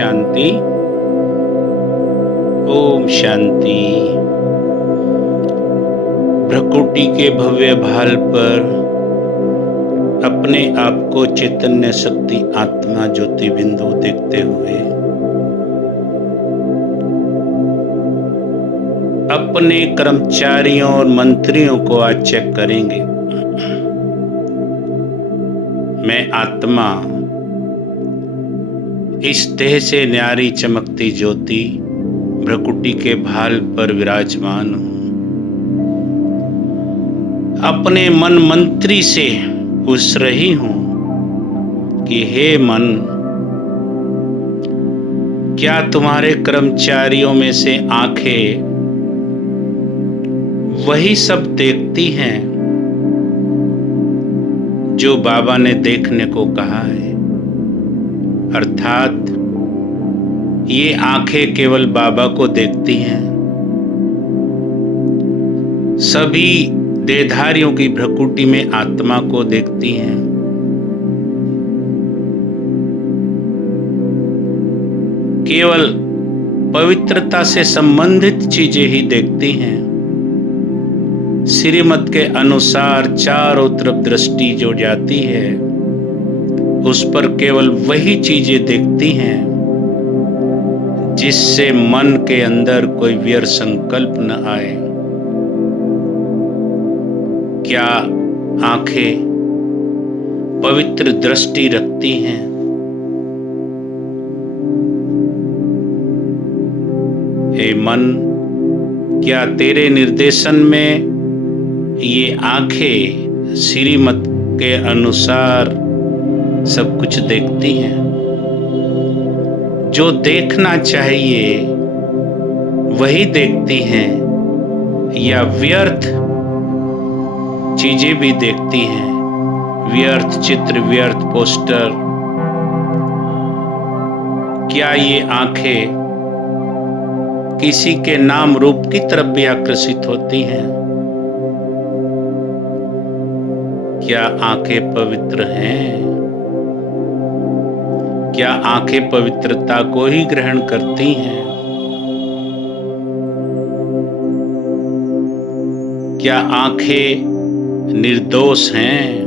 शांति। ओम शांति। भ्रकुटी के भव्य भाल पर अपने आप को चैतन्य शक्ति आत्मा ज्योति बिंदु देखते हुए अपने कर्मचारियों और मंत्रियों को आज चेक करेंगे। मैं आत्मा इस देह से न्यारी चमकती ज्योति भ्रकुटी के भाल पर विराजमान हूं। अपने मन मंत्री से पूछ रही हूं कि हे मन, क्या तुम्हारे कर्मचारियों में से आंखें वही सब देखती हैं जो बाबा ने देखने को कहा है? अर्थात ये आंखें केवल बाबा को देखती हैं। सभी देहधारियों की भ्रकुटी में आत्मा को देखती हैं। केवल पवित्रता से संबंधित चीजें ही देखती हैं। श्रीमत के अनुसार चारों तरफ दृष्टि जो जाती है उस पर केवल वही चीजें देखती हैं जिससे मन के अंदर कोई व्यर्थ संकल्प न आए। क्या आंखें पवित्र दृष्टि रखती हैं? हे मन, क्या तेरे निर्देशन में ये आंखें श्रीमत के अनुसार सब कुछ देखती हैं? जो देखना चाहिए वही देखती हैं या व्यर्थ चीजें भी देखती हैं? व्यर्थ चित्र, व्यर्थ पोस्टर। क्या ये आंखें किसी के नाम रूप की तरफ भी आकर्षित होती हैं? क्या आंखें पवित्र हैं? क्या आंखें पवित्रता को ही ग्रहण करती हैं? क्या आंखें निर्दोष हैं?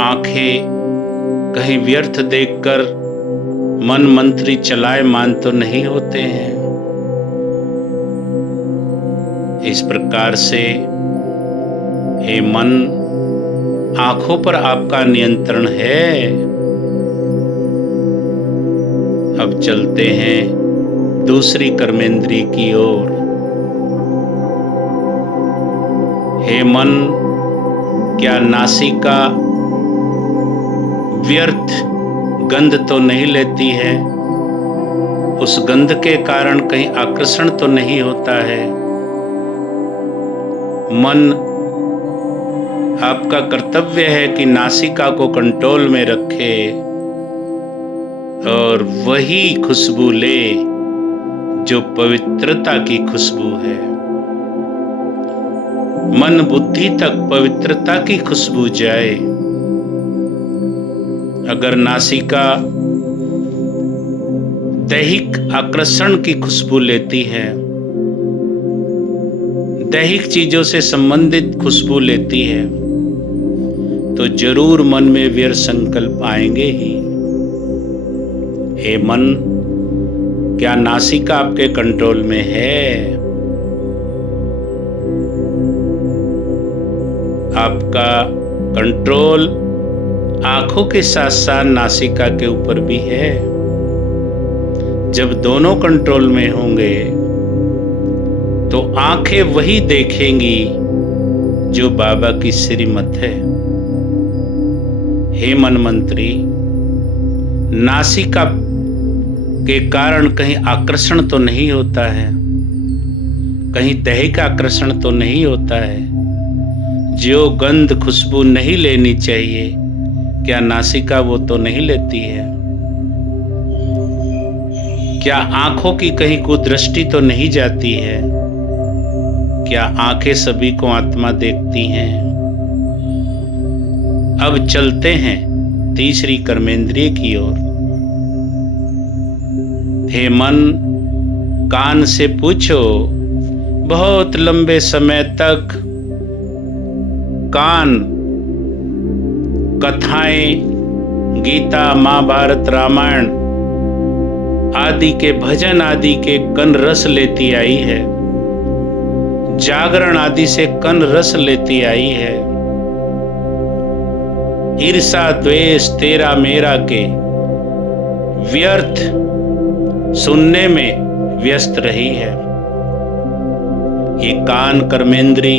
आंखें कहीं व्यर्थ देखकर मन मंत्री चलायमान तो नहीं होते हैं? इस प्रकार से हे मन, आंखों पर आपका नियंत्रण है। अब चलते हैं दूसरी कर्मेंद्रिय की ओर। हे मन, क्या नासिका व्यर्थ गंध तो नहीं लेती है? उस गंध के कारण कहीं आकर्षण तो नहीं होता है? मन, आपका कर्तव्य है कि नासिका को कंट्रोल में रखे और वही खुशबू ले जो पवित्रता की खुशबू है। मन बुद्धि तक पवित्रता की खुशबू जाए। अगर नासिका दैहिक आकर्षण की खुशबू लेती है, दैहिक चीजों से संबंधित खुशबू लेती है, तो जरूर मन में व्यर्थ संकल्प आएंगे ही। हे मन, क्या नासिका आपके कंट्रोल में है? आपका कंट्रोल आंखों के साथ साथ नासिका के ऊपर भी है। जब दोनों कंट्रोल में होंगे तो आंखें वही देखेंगी जो बाबा की श्रीमत है। हे मन मंत्री, नासिका के कारण कहीं आकर्षण तो नहीं होता है? कहीं दैहिक आकर्षण तो नहीं होता है? जो गंध खुशबू नहीं लेनी चाहिए, क्या नासिका वो तो नहीं लेती है? क्या आंखों की कहीं कुदृष्टि तो नहीं जाती है? क्या आंखें सभी को आत्मा देखती हैं? अब चलते हैं तीसरी कर्मेंद्रिय की ओर। हे मन, कान से पूछो। बहुत लंबे समय तक कान कथाएं, गीता, महाभारत, रामायण आदि के भजन आदि के कन रस लेती आई है, जागरण आदि से कन रस लेती आई है। ईर्षा, द्वेष, तेरा मेरा के व्यर्थ सुनने में व्यस्त रही है। ये कान कर्मेंद्री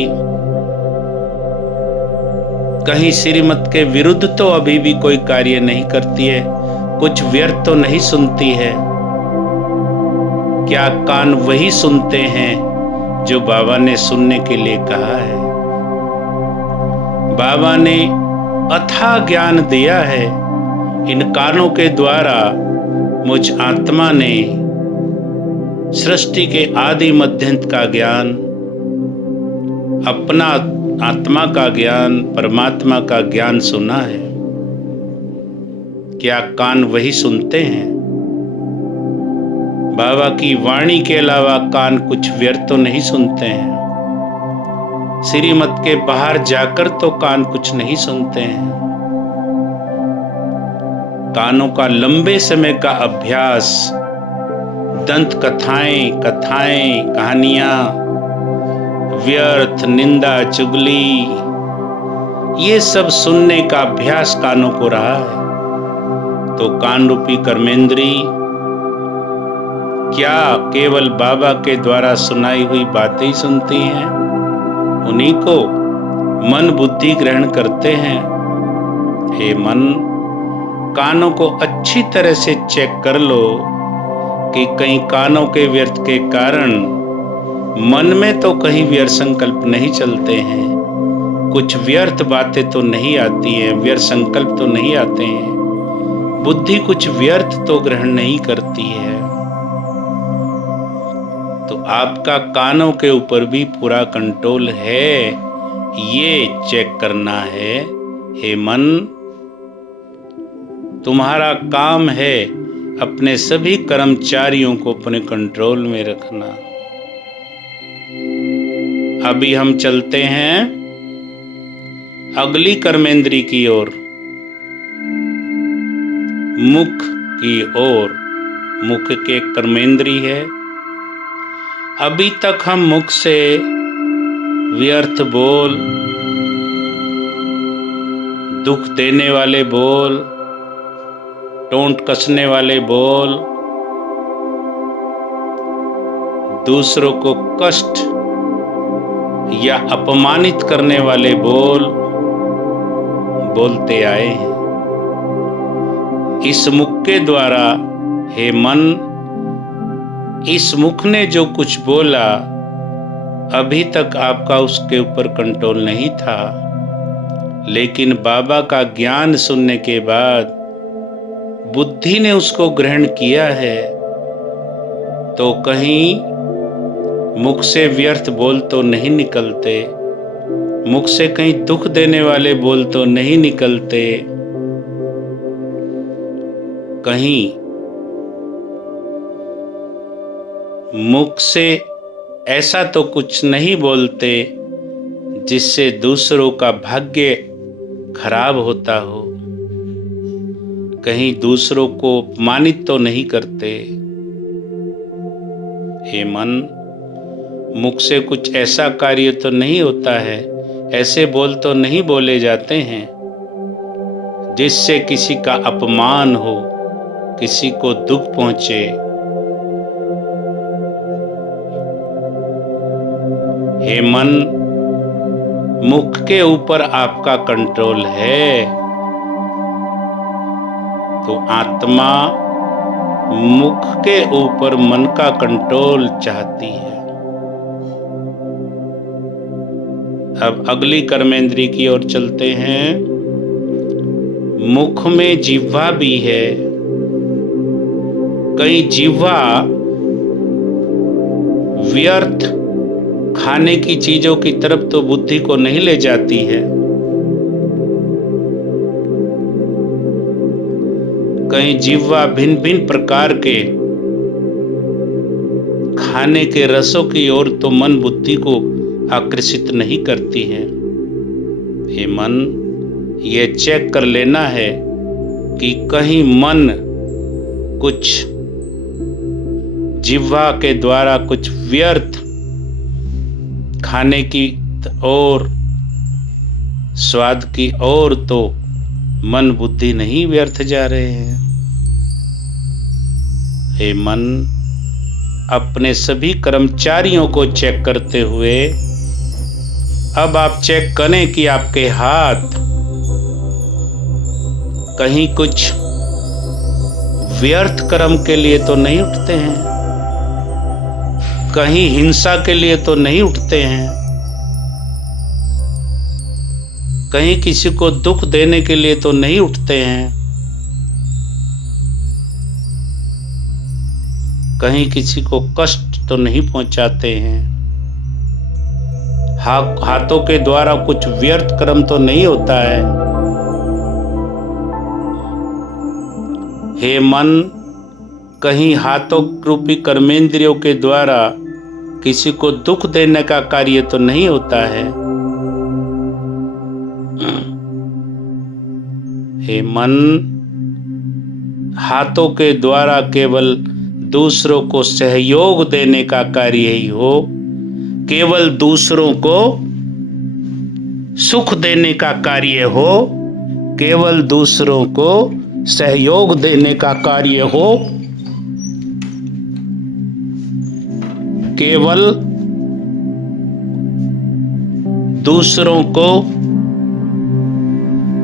कहीं श्रीमत के विरुद्ध तो अभी भी कोई कार्य नहीं करती है, कुछ व्यर्थ तो नहीं सुनती है। क्या कान वही सुनते हैं जो बाबा ने सुनने के लिए कहा है? बाबा ने अथाह ज्ञान दिया है। इन कानों के द्वारा मुझ आत्मा ने सृष्टि के आदि मध्यंत का ज्ञान, अपना आत्मा का ज्ञान, परमात्मा का ज्ञान सुना है। क्या कान वही सुनते हैं? बाबा की वाणी के अलावा कान कुछ व्यर्थ तो नहीं सुनते हैं। श्रीमत के बाहर जाकर तो कान कुछ नहीं सुनते हैं। कानों का लंबे समय का अभ्यास, दंत कथाएं, कहानियां, व्यर्थ, निंदा, चुगली, ये सब सुनने का अभ्यास कानों को रहा है। तो कान रूपी कर्मेंद्री क्या केवल बाबा के द्वारा सुनाई हुई बातें ही सुनती हैं? उन्हीं को मन बुद्धि ग्रहण करते हैं। हे मन, कानों को अच्छी तरह से चेक कर लो कि कहीं कानों के व्यर्थ के कारण मन में तो कहीं व्यर्थ संकल्प नहीं चलते हैं, कुछ व्यर्थ बातें तो नहीं आती हैं, व्यर्थ संकल्प तो नहीं आते हैं, बुद्धि कुछ व्यर्थ तो ग्रहण नहीं करती है। तो आपका कानों के ऊपर भी पूरा कंट्रोल है, ये चेक करना है। हे मन, तुम्हारा काम है अपने सभी कर्मचारियों को अपने कंट्रोल में रखना। अभी हम चलते हैं अगली कर्मेंद्री की ओर, मुख की ओर। मुख के कर्मेंद्री है। अभी तक हम मुख से व्यर्थ बोल, दुख देने वाले बोल, टोंट कसने वाले बोल, दूसरों को कष्ट या अपमानित करने वाले बोल बोलते आए हैं। इस मुख के द्वारा, हे मन, इस मुख ने जो कुछ बोला अभी तक आपका उसके ऊपर कंट्रोल नहीं था, लेकिन बाबा का ज्ञान सुनने के बाद बुद्धि ने उसको ग्रहण किया है। तो कहीं मुख से व्यर्थ बोल तो नहीं निकलते, मुख से कहीं दुख देने वाले बोल तो नहीं निकलते, कहीं मुख से ऐसा तो कुछ नहीं बोलते जिससे दूसरों का भाग्य खराब होता हो, कहीं दूसरों को अपमानित तो नहीं करते। हे मन, मुख से कुछ ऐसा कार्य तो नहीं होता है, ऐसे बोल तो नहीं बोले जाते हैं जिससे किसी का अपमान हो, किसी को दुख पहुंचे। हे मन, मुख के ऊपर आपका कंट्रोल है, तो आत्मा मुख के ऊपर मन का कंट्रोल चाहती है। अब अगली कर्मेंद्री की ओर चलते हैं। मुख में जिह्वा भी है। कई जिह्वा व्यर्थ खाने की चीजों की तरफ तो बुद्धि को नहीं ले जाती है, कहीं जिह्वा भिन्न भिन्न प्रकार के खाने के रसों की ओर तो मन बुद्धि को आकर्षित नहीं करती है। हे मन, ये चेक कर लेना है कि कहीं मन कुछ जिह्वा के द्वारा कुछ व्यर्थ खाने की और स्वाद की ओर तो मन बुद्धि नहीं व्यर्थ जा रहे हैं। हे मन, अपने सभी कर्मचारियों को चेक करते हुए अब आप चेक करें कि आपके हाथ कहीं कुछ व्यर्थ कर्म के लिए तो नहीं उठते हैं, कहीं हिंसा के लिए तो नहीं उठते हैं, कहीं किसी को दुख देने के लिए तो नहीं उठते हैं, कहीं किसी को कष्ट तो नहीं पहुंचाते हैं, हाथों के द्वारा कुछ व्यर्थ कर्म तो नहीं होता है। हे मन, कहीं हाथों रूपी कर्मेंद्रियों के द्वारा किसी को दुख देने का कार्य तो नहीं होता है। हे मन, हाथों के द्वारा केवल दूसरों को सहयोग देने का कार्य ही हो, केवल दूसरों को सुख देने का कार्य हो, केवल दूसरों को सहयोग देने का कार्य हो, केवल दूसरों को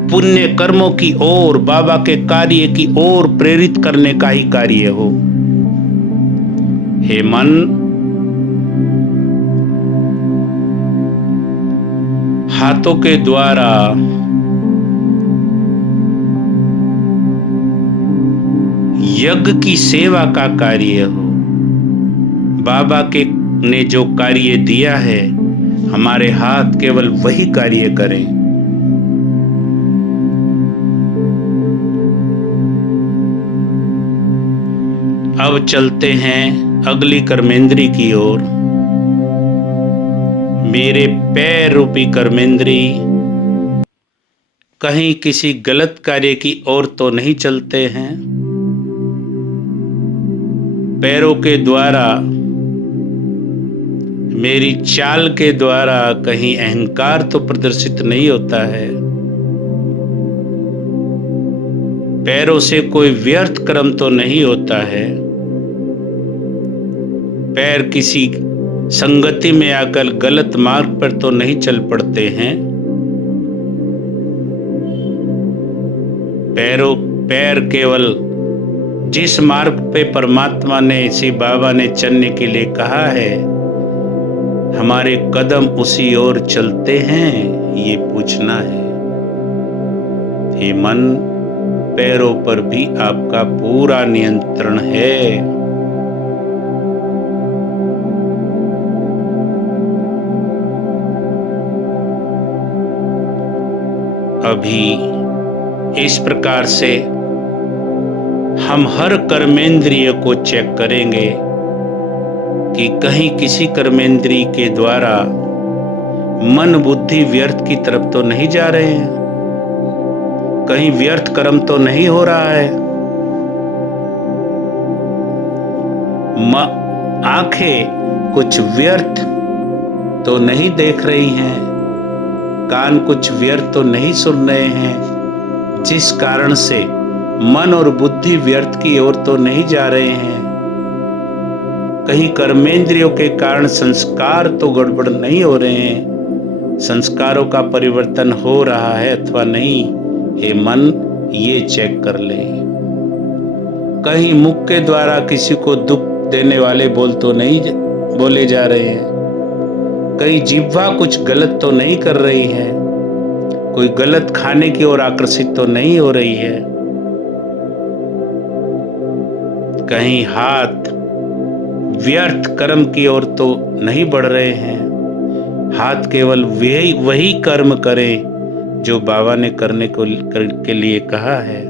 पुण्य कर्मों की ओर, बाबा के कार्य की ओर प्रेरित करने का ही कार्य हो। हे मन, हाथों के द्वारा यज्ञ की सेवा का कार्य हो। बाबा के ने जो कार्य दिया है, हमारे हाथ केवल वही कार्य करें। अब चलते हैं अगली कर्मेंद्री की ओर। मेरे पैर रूपी कर्मेंद्री कहीं किसी गलत कार्य की ओर तो नहीं चलते हैं। पैरों के द्वारा, मेरी चाल के द्वारा कहीं अहंकार तो प्रदर्शित नहीं होता है। पैरों से कोई व्यर्थ कर्म तो नहीं होता है। पैर किसी संगति में आकर गलत मार्ग पर तो नहीं चल पड़ते हैं। पैर केवल जिस मार्ग पे परमात्मा ने, श्री बाबा ने चलने के लिए कहा है, हमारे कदम उसी ओर चलते हैं, ये पूछना है। हे मन, पैरों पर भी आपका पूरा नियंत्रण है। अभी इस प्रकार से हम हर कर्मेंद्रिय को चेक करेंगे कि कहीं किसी कर्मेंद्रिय के द्वारा मन बुद्धि व्यर्थ की तरफ तो नहीं जा रहे हैं, कहीं व्यर्थ कर्म तो नहीं हो रहा है। आंखें कुछ व्यर्थ तो नहीं देख रही हैं, कान कुछ व्यर्थ तो नहीं सुन रहे हैं, जिस कारण से मन और बुद्धि व्यर्थ की ओर तो नहीं जा रहे हैं। कहीं कर्मेंद्रियों के कारण संस्कार तो गड़बड़ नहीं हो रहे हैं, संस्कारों का परिवर्तन हो रहा है अथवा नहीं। हे मन, ये चेक कर ले। कहीं मुख के द्वारा किसी को दुख देने वाले बोल तो नहीं बोले जा रहे हैं, कहीं जिह्वा कुछ गलत तो नहीं कर रही है, कोई गलत खाने की ओर आकर्षित तो नहीं हो रही है, कहीं हाथ व्यर्थ कर्म की ओर तो नहीं बढ़ रहे हैं। हाथ केवल वही कर्म करें जो बाबा ने करने के लिए कहा है।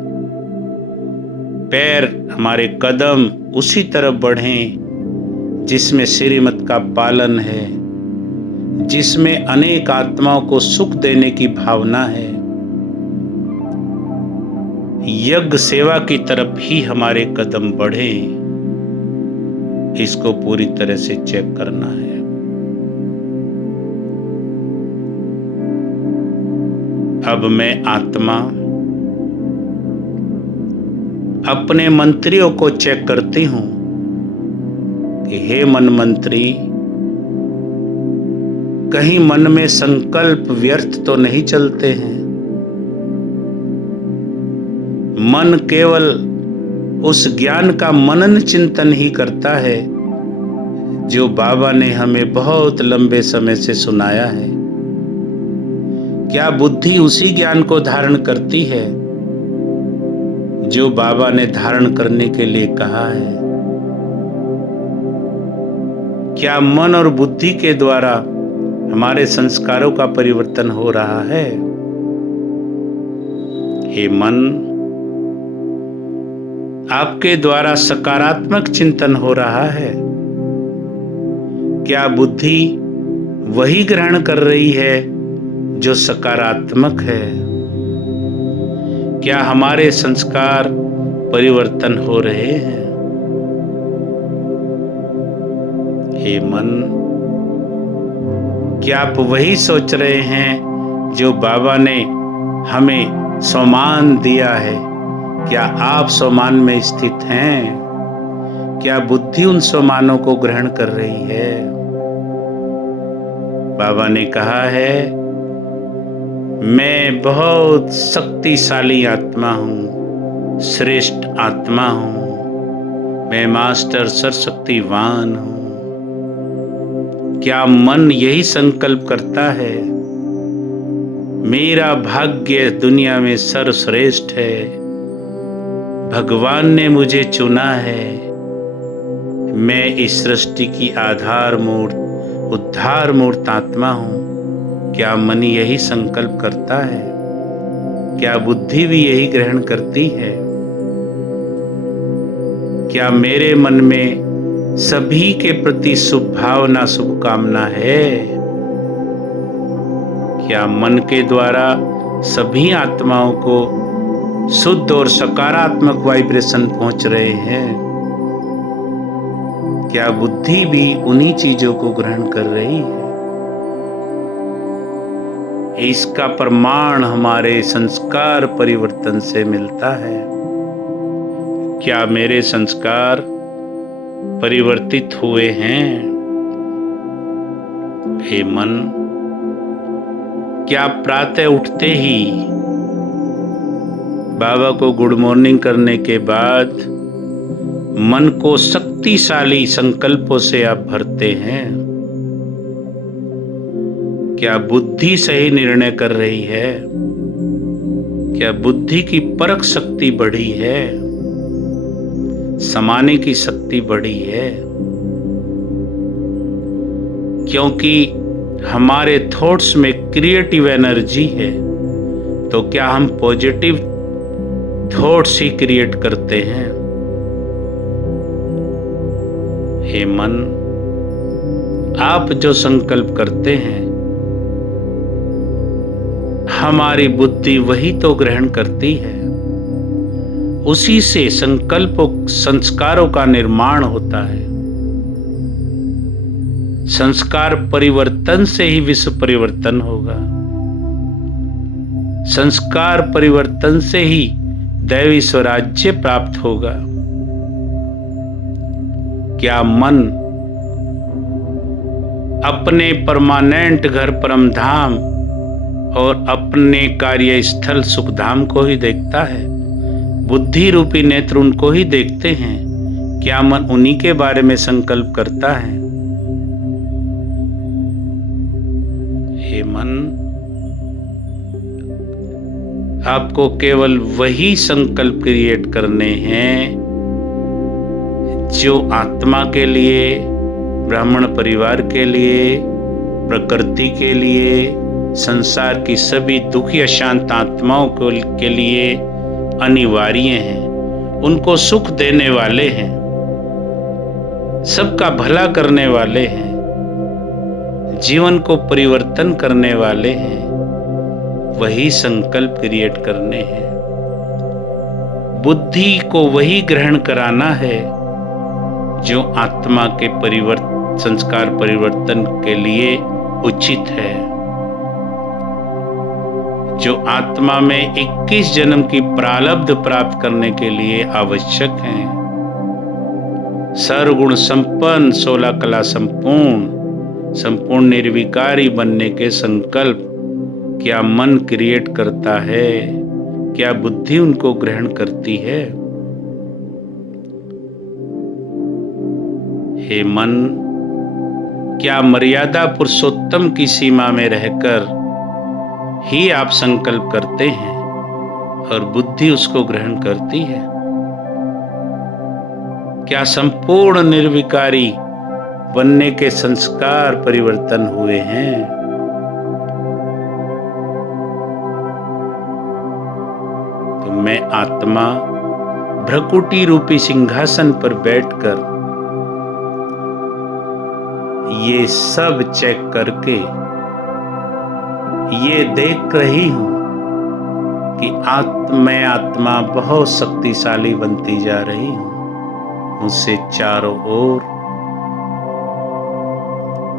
पैर, हमारे कदम उसी तरफ बढ़ें जिसमें श्रीमत का पालन है, जिसमें अनेक आत्माओं को सुख देने की भावना है। यज्ञ सेवा की तरफ ही हमारे कदम बढ़ें, इसको पूरी तरह से चेक करना है। अब मैं आत्मा अपने मंत्रियों को चेक करती हूं कि हे मन मंत्री, कहीं मन में संकल्प व्यर्थ तो नहीं चलते हैं। मन केवल उस ज्ञान का मनन चिंतन ही करता है जो बाबा ने हमें बहुत लंबे समय से सुनाया है। क्या बुद्धि उसी ज्ञान को धारण करती है जो बाबा ने धारण करने के लिए कहा है? क्या मन और बुद्धि के द्वारा हमारे संस्कारों का परिवर्तन हो रहा है? हे मन, आपके द्वारा सकारात्मक चिंतन हो रहा है। क्या बुद्धि वही ग्रहण कर रही है जो सकारात्मक है? क्या हमारे संस्कार परिवर्तन हो रहे हैं? हे मन, क्या आप वही सोच रहे हैं जो बाबा ने हमें सम्मान दिया है? क्या आप सम्मान में स्थित हैं? क्या बुद्धि उन सम्मानों को ग्रहण कर रही है? बाबा ने कहा है, मैं बहुत शक्तिशाली आत्मा हूँ, श्रेष्ठ आत्मा हूँ, मैं मास्टर सर्वशक्तिवान हूँ। क्या मन यही संकल्प करता है, मेरा भाग्य दुनिया में सर्वश्रेष्ठ है, भगवान ने मुझे चुना है, मैं इस सृष्टि की आधार मूर्त, उद्धार मूर्त आत्मा हूँ? क्या मन यही संकल्प करता है? क्या बुद्धि भी यही ग्रहण करती है? क्या मेरे मन में सभी के प्रति शुभ भावना, शुभकामना है? क्या मन के द्वारा सभी आत्माओं को शुद्ध और सकारात्मक वाइब्रेशन पहुंच रहे हैं? क्या बुद्धि भी उन्हीं चीजों को ग्रहण कर रही है? इसका प्रमाण हमारे संस्कार परिवर्तन से मिलता है। क्या मेरे संस्कार परिवर्तित हुए हैं? हे मन, क्या प्रातः उठते ही बाबा को गुड मॉर्निंग करने के बाद मन को शक्तिशाली संकल्पों से आप भरते हैं? क्या बुद्धि सही निर्णय कर रही है? क्या बुद्धि की परख शक्ति बढ़ी है? समाने की शक्ति बढ़ी है? क्योंकि हमारे थॉट्स में क्रिएटिव एनर्जी है, तो क्या हम पॉजिटिव थॉट्स ही क्रिएट करते हैं? हे मन, आप जो संकल्प करते हैं हमारी बुद्धि वही तो ग्रहण करती है। उसी से संकल्पों, संस्कारों का निर्माण होता है। संस्कार परिवर्तन से ही विश्व परिवर्तन होगा। संस्कार परिवर्तन से ही दैवी स्वराज्य प्राप्त होगा। क्या मन अपने परमानेंट घर परम धाम और अपने कार्य स्थल सुखधाम को ही देखता है? बुद्धि रूपी नेत्र उनको ही देखते हैं। क्या मन उन्हीं के बारे में संकल्प करता है? हे मन, आपको केवल वही संकल्प क्रिएट करने हैं जो आत्मा के लिए, ब्राह्मण परिवार के लिए, प्रकृति के लिए, संसार की सभी दुखी अशांत आत्माओं के लिए अनिवार्य हैं। उनको सुख देने वाले हैं, सबका भला करने वाले हैं, जीवन को परिवर्तन करने वाले हैं, वही संकल्प क्रिएट करने हैं। बुद्धि को वही ग्रहण कराना है जो आत्मा के संस्कार परिवर्तन के लिए उचित है, जो आत्मा में 21 जन्म की प्रारब्ध प्राप्त करने के लिए आवश्यक हैं। सर्वगुण संपन्न, 16 कला संपूर्ण, संपूर्ण निर्विकारी बनने के संकल्प क्या मन क्रिएट करता है? क्या बुद्धि उनको ग्रहण करती है? हे मन, क्या मर्यादा पुरुषोत्तम की सीमा में रहकर ही आप संकल्प करते हैं और बुद्धि उसको ग्रहण करती है? क्या संपूर्ण निर्विकारी बनने के संस्कार परिवर्तन हुए हैं? तो मैं आत्मा भ्रकुटी रूपी सिंहासन पर बैठकर ये सब चेक करके ये देख रही हूं कि मैं आत्मा बहुत शक्तिशाली बनती जा रही हूं। मुझसे चारों ओर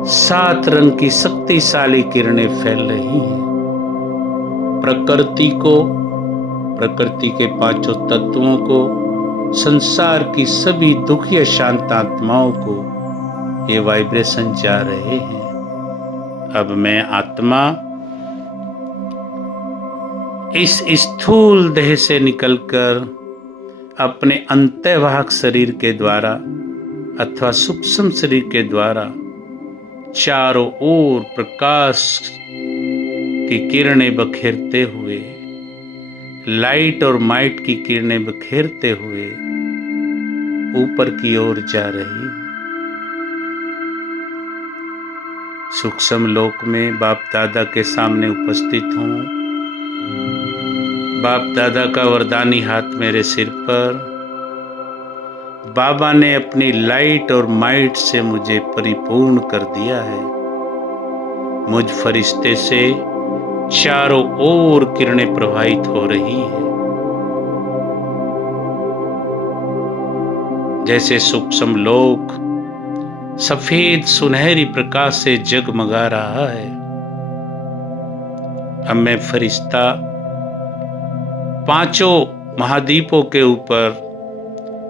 7 रंग की शक्तिशाली किरणें फैल रही हैं। प्रकृति के 5 तत्वों को, संसार की सभी दुखी अशांत आत्माओं को ये वाइब्रेशन जा रहे हैं। अब मैं आत्मा इस स्थूल देह से निकलकर अपने अंतर्वाहक शरीर के द्वारा अथवा सूक्ष्म शरीर के द्वारा चारों ओर प्रकाश की किरणें बखेरते हुए, लाइट और माइट की किरणें बखेरते हुए ऊपर की ओर जा रही हूं। सूक्ष्म लोक में बाप दादा के सामने उपस्थित हूं। बाप दादा का वरदानी हाथ मेरे सिर पर। बाबा ने अपनी लाइट और माइट से मुझे परिपूर्ण कर दिया है। मुझ फरिश्ते से चारों ओर किरणें प्रवाहित हो रही हैं। जैसे सूक्ष्म लोक सफेद सुनहरी प्रकाश से जगमगा रहा है, अब मैं फरिश्ता 5 महाद्वीपों के ऊपर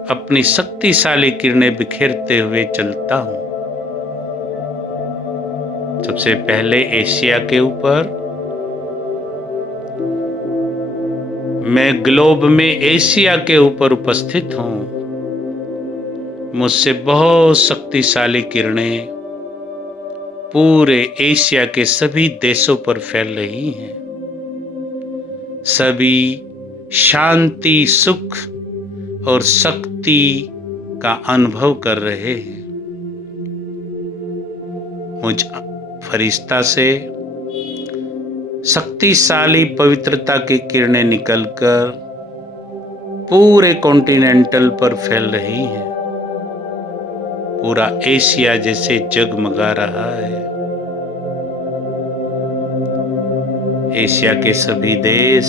अपनी शक्तिशाली किरणें बिखेरते हुए चलता हूं। सबसे पहले एशिया के ऊपर मैं ग्लोब में एशिया के ऊपर उपस्थित हूं। मुझसे बहुत शक्तिशाली किरणें पूरे एशिया के सभी देशों पर फैल रही हैं। सभी शांति, सुख और शक्ति का अनुभव कर रहे हैं। मुझ फरिश्ता से शक्तिशाली पवित्रता की किरणें निकलकर पूरे कॉन्टिनेंटल पर फैल रही हैं। पूरा एशिया जैसे जगमगा रहा है। एशिया के सभी देश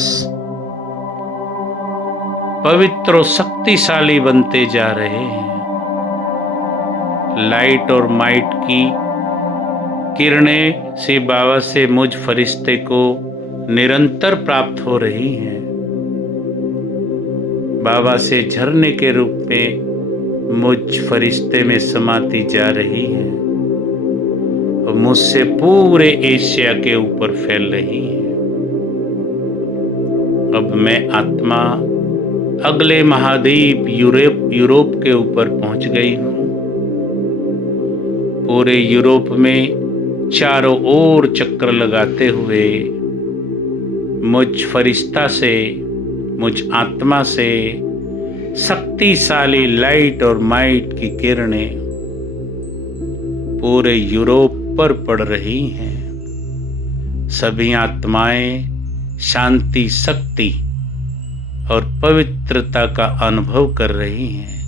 पवित्र और शक्तिशाली बनते जा रहे हैं। लाइट और माइट की किरणें से बाबा से मुझ फरिश्ते को निरंतर प्राप्त हो रही हैं। बाबा से झरने के रूप में मुझ फरिश्ते में समाती जा रही है और मुझसे पूरे एशिया के ऊपर फैल रही है। अब मैं आत्मा अगले महाद्वीप यूरोप के ऊपर पहुंच गई हूं। पूरे यूरोप में चारों ओर चक्कर लगाते हुए मुझ फरिश्ता से, मुझ आत्मा से शक्तिशाली लाइट और माइट की किरणें पूरे यूरोप पर पड़ रही हैं। सभी आत्माएं शांति, शक्ति और पवित्रता का अनुभव कर रही हैं।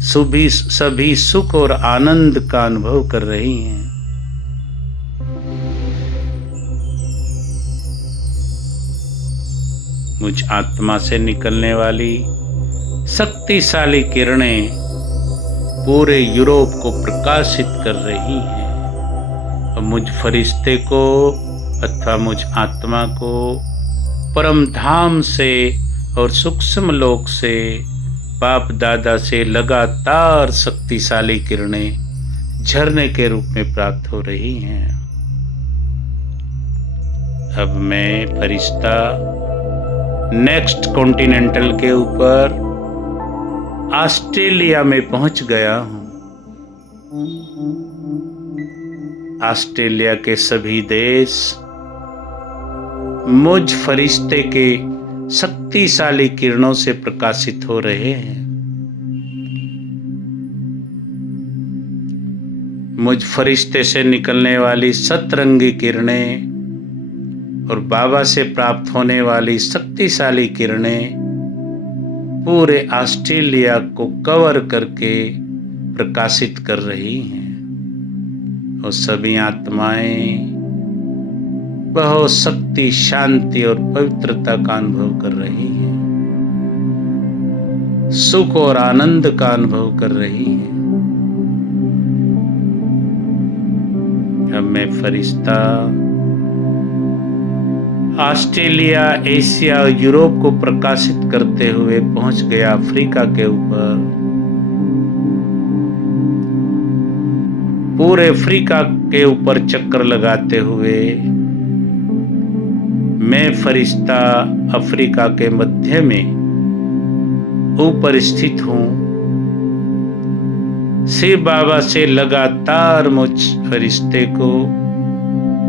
सभी सुख और आनंद का अनुभव कर रही हैं। मुझ आत्मा से निकलने वाली शक्तिशाली किरणें पूरे यूरोप को प्रकाशित कर रही हैं और मुझ फरिश्ते को अथवा मुझ आत्मा को परम धाम से और सूक्ष्म लोक से बाप दादा से लगातार शक्तिशाली किरणें झरने के रूप में प्राप्त हो रही हैं। अब मैं फरिश्ता नेक्स्ट कॉन्टिनेंटल के ऊपर ऑस्ट्रेलिया में पहुंच गया हूं। ऑस्ट्रेलिया के सभी देश मुझ फरिश्ते के शक्तिशाली किरणों से प्रकाशित हो रहे हैं। मुझ फरिश्ते से निकलने वाली सतरंगी किरणें और बाबा से प्राप्त होने वाली शक्तिशाली किरणें पूरे ऑस्ट्रेलिया को कवर करके प्रकाशित कर रही हैं और सभी आत्माएं बहुत शक्ति, शांति और पवित्रता का अनुभव कर रही हैं, सुख और आनंद का अनुभव कर रही हैं। अब मैं फरिश्ता ऑस्ट्रेलिया, एशिया और यूरोप को प्रकाशित करते हुए पहुंच गया अफ्रीका के ऊपर। पूरे अफ्रीका के ऊपर चक्कर लगाते हुए मैं फरिश्ता अफ्रीका के मध्य में ऊपर स्थित हूं। शिव बाबा से लगातार मुझ फरिश्ते को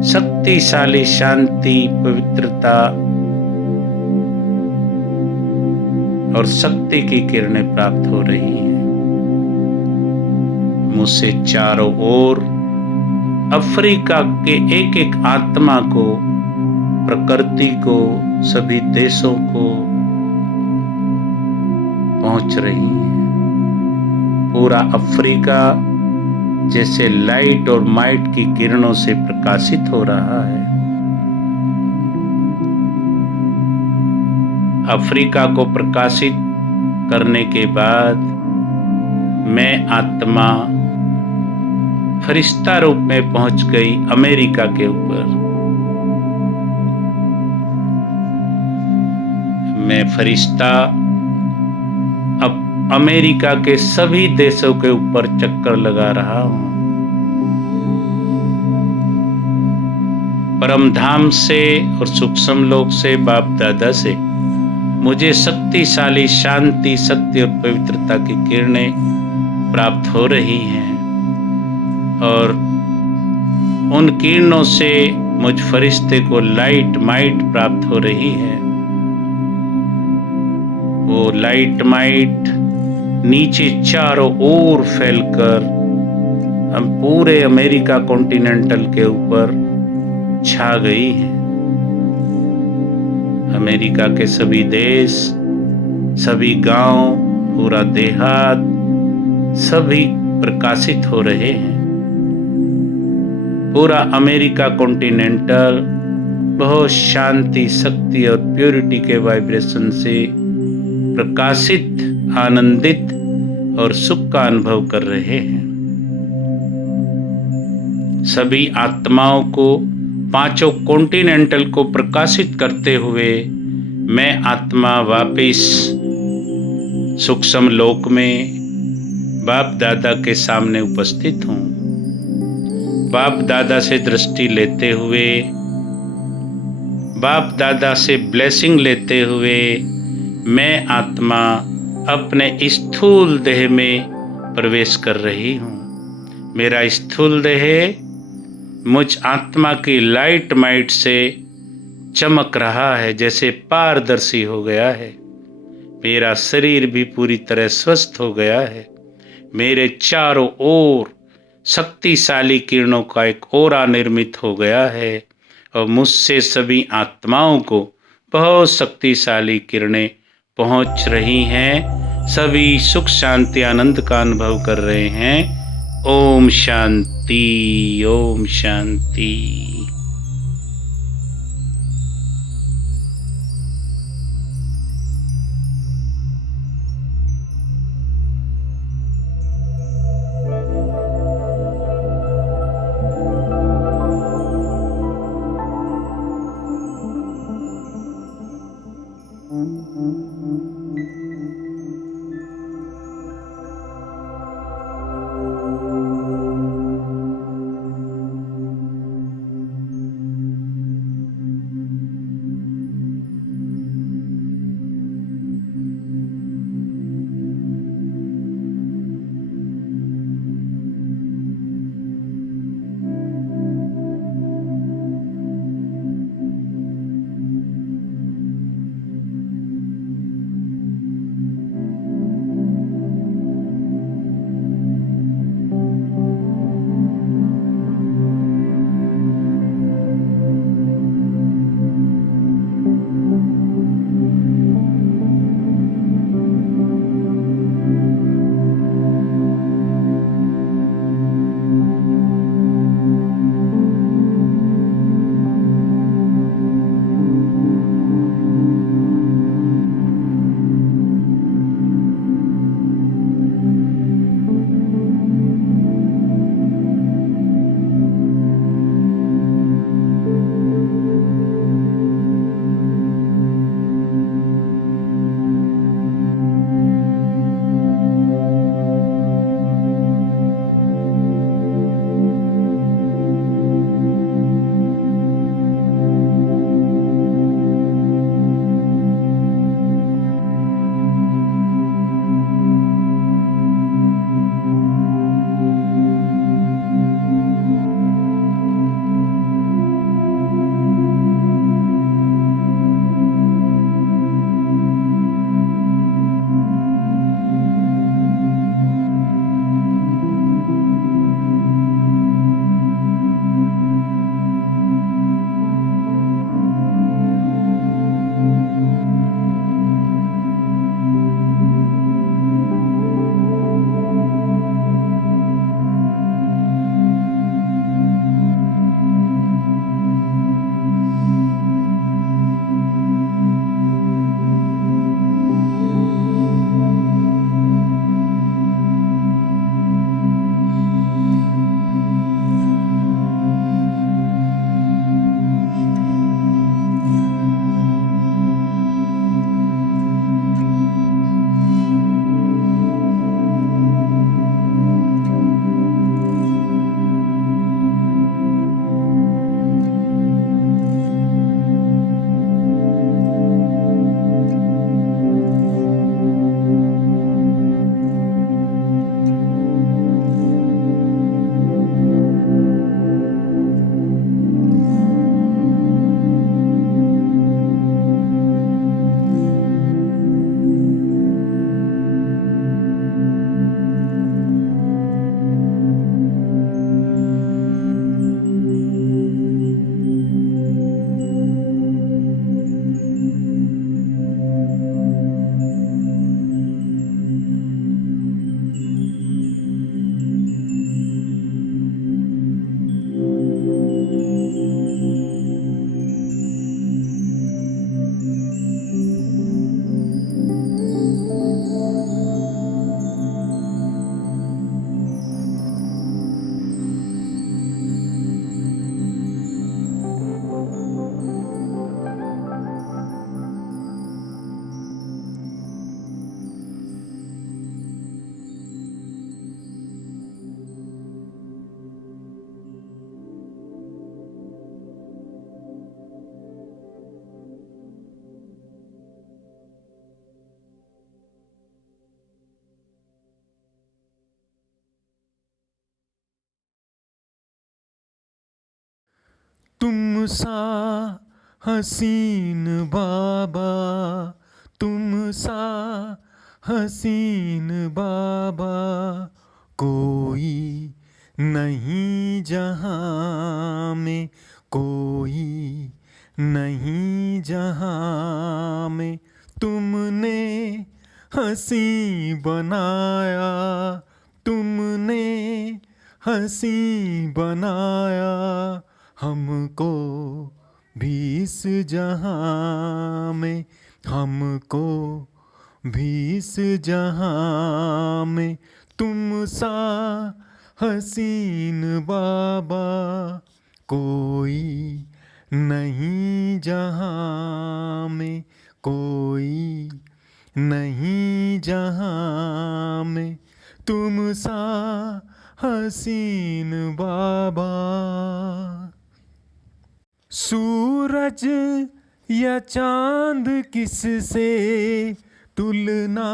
शक्तिशाली शांति, पवित्रता और शक्ति की किरणें प्राप्त हो रही हैं। मुझसे चारों ओर अफ्रीका के एक एक आत्मा को, प्रकृति को, सभी देशों को पहुंच रही है। पूरा अफ्रीका जैसे लाइट और माइट की किरणों से प्रकाशित हो रहा है। अफ्रीका को प्रकाशित करने के बाद मैं आत्मा फरिश्ता रूप में पहुंच गई अमेरिका के ऊपर। मैं फरिश्ता अब अमेरिका के सभी देशों के ऊपर चक्कर लगा रहा हूं। परम धाम से और सूक्ष्म लोक से, बाप दादा से मुझे शक्तिशाली शांति, सत्य और पवित्रता की किरणें प्राप्त हो रही हैं और उन किरणों से मुझ फरिश्ते को लाइट माइट प्राप्त हो रही है। वो लाइट माइट नीचे चारों ओर फैलकर हम पूरे अमेरिका कॉन्टिनेंटल के ऊपर छा गई है। अमेरिका के सभी देश, सभी गांव, पूरा देहात सभी प्रकाशित हो रहे हैं। पूरा अमेरिका कॉन्टिनेंटल बहुत शांति, शक्ति और प्योरिटी के वाइब्रेशन से प्रकाशित, आनंदित और सुख का अनुभव कर रहे हैं। सभी आत्माओं को, पांचों कॉन्टिनेंटल को प्रकाशित करते हुए मैं आत्मा वापिस सूक्ष्म लोक में बाप दादा के सामने उपस्थित हूँ। बाप दादा से दृष्टि लेते हुए, बाप दादा से ब्लेसिंग लेते हुए मैं आत्मा अपने स्थूल देह में प्रवेश कर रही हूँ। मेरा स्थूल देह मुझ आत्मा की लाइट माइट से चमक रहा है, जैसे पारदर्शी हो गया है। मेरा शरीर भी पूरी तरह स्वस्थ हो गया है। मेरे चारों ओर शक्तिशाली किरणों का एक ओरा निर्मित हो गया है और मुझसे सभी आत्माओं को बहुत शक्तिशाली किरणें पहुंच रही हैं, सभी सुख शांति आनंद का अनुभव कर रहे हैं। ओम शांति, ओम शांति। तुम सा हसीन बाबा, तुम सा हसीन बाबा, कोई नहीं जहाँ में, कोई नहीं जहाँ में। तुमने हंसी बनाया, तुमने हंसी बनाया हमको भी इस जहां में, हमको भी इस जहां में। तुम सा हसीन बाबा कोई नहीं जहां में, कोई नहीं जहां में। तुम सा हसीन बाबा। सूरज या चांद किससे तुलना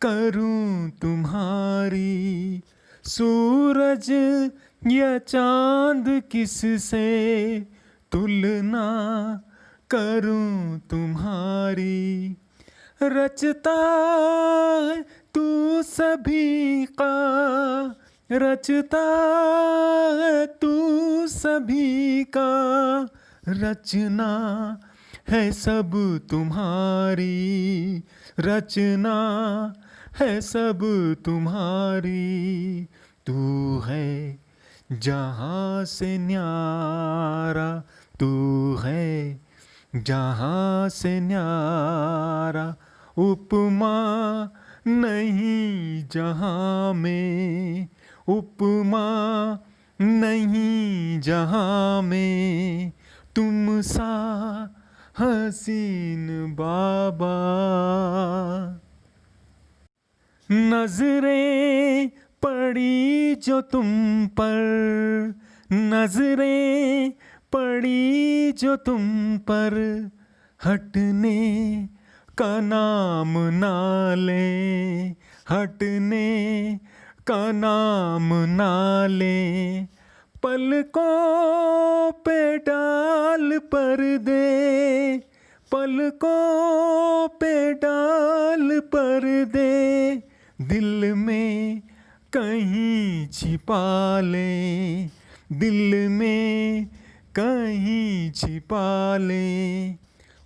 करूं तुम्हारी, सूरज या चांद किससे तुलना करूं तुम्हारी। रचता है तू सभी का, रचता है तू सभी का, रचना है सब तुम्हारी, रचना है सब तुम्हारी। तू है जहाँ से न्यारा, तू है जहाँ से न्यारा। उपमा नहीं जहाँ में, उपमा नहीं जहाँ में। तुम सा हसीन बाबा। नजरें पड़ी जो तुम पर, नजरें पड़ी जो तुम पर, हटने का नाम ना ले, हटने का नाम ना ले। पलकों पे डाल पर्दे, पलकों पे डाल पर्दे, दिल में कहीं छिपा ले, दिल में कहीं छिपा ले।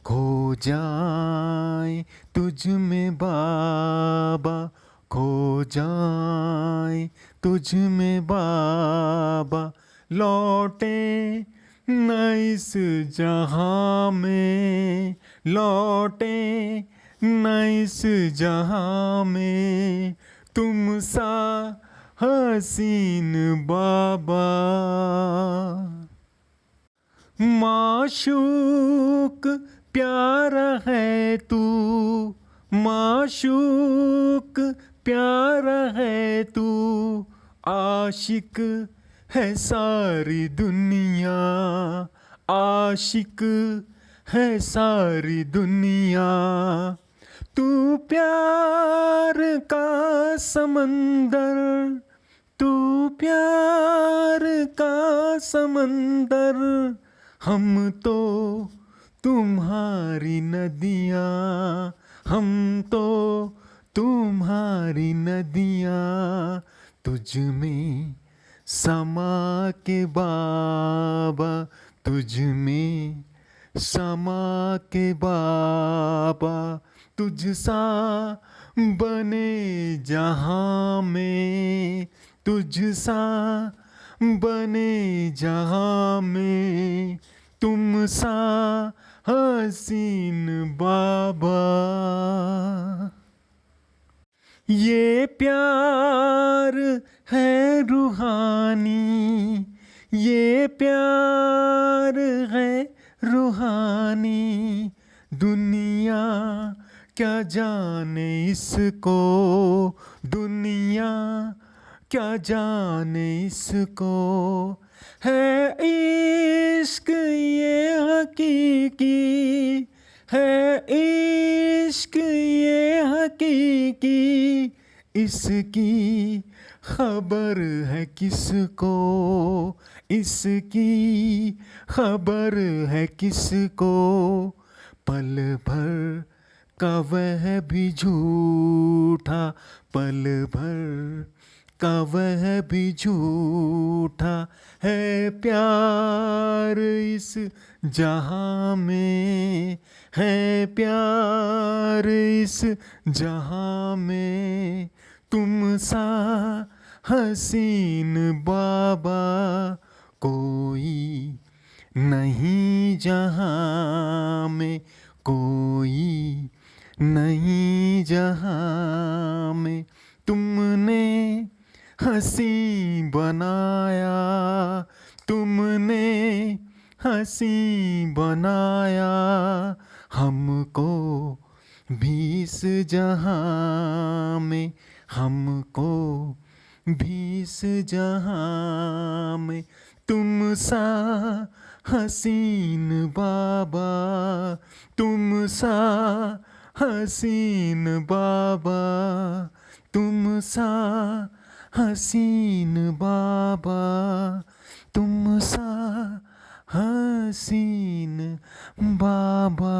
खो जाए तुझ में बाबा, खो जाए तुझ में बाबा। लौटे न इस जहां में, लौटे न इस जहां में। तुम सा हसीन बाबा। माशूक प्यारा है तू, माशूक प्यारा है तू। आशिक है सारी दुनिया, आशिक है सारी दुनिया। तू प्यार का समंदर, तू प्यार का समंदर। हम तो तुम्हारी नदियाँ, हम तो तुम्हारी नदियाँ। तुझ में समा के बाबा, तुझ में समा के बाबा। तुझ सा बने जहाँ में, तुझ सा बने जहाँ में। तुम सा हसीन बाबा। ये प्यार है रूहानी, ये प्यार है रूहानी। दुनिया क्या जाने इसको, दुनिया क्या जाने इसको। है इश्क ये हकीकी, है इश्क ये हकीकी। इसकी खबर है किसको, इसकी खबर है किसको। पल भर का वह भी झूठा, पल भर का वह भी झूठा है प्यार इस जहां में, है प्यार इस जहां में। तुम सा हसीन बाबा कोई नहीं जहां में, कोई नहीं जहां में। तुमने हंसी बनाया, तुमने हंसी बनाया हमको भी इस जहां में, हमको भी इस जहां में। तुम सा हसीन बाबा, तुम सा हसीन बाबा, तुम सा हसीन बाबा, तुम सा हसीन बाबा।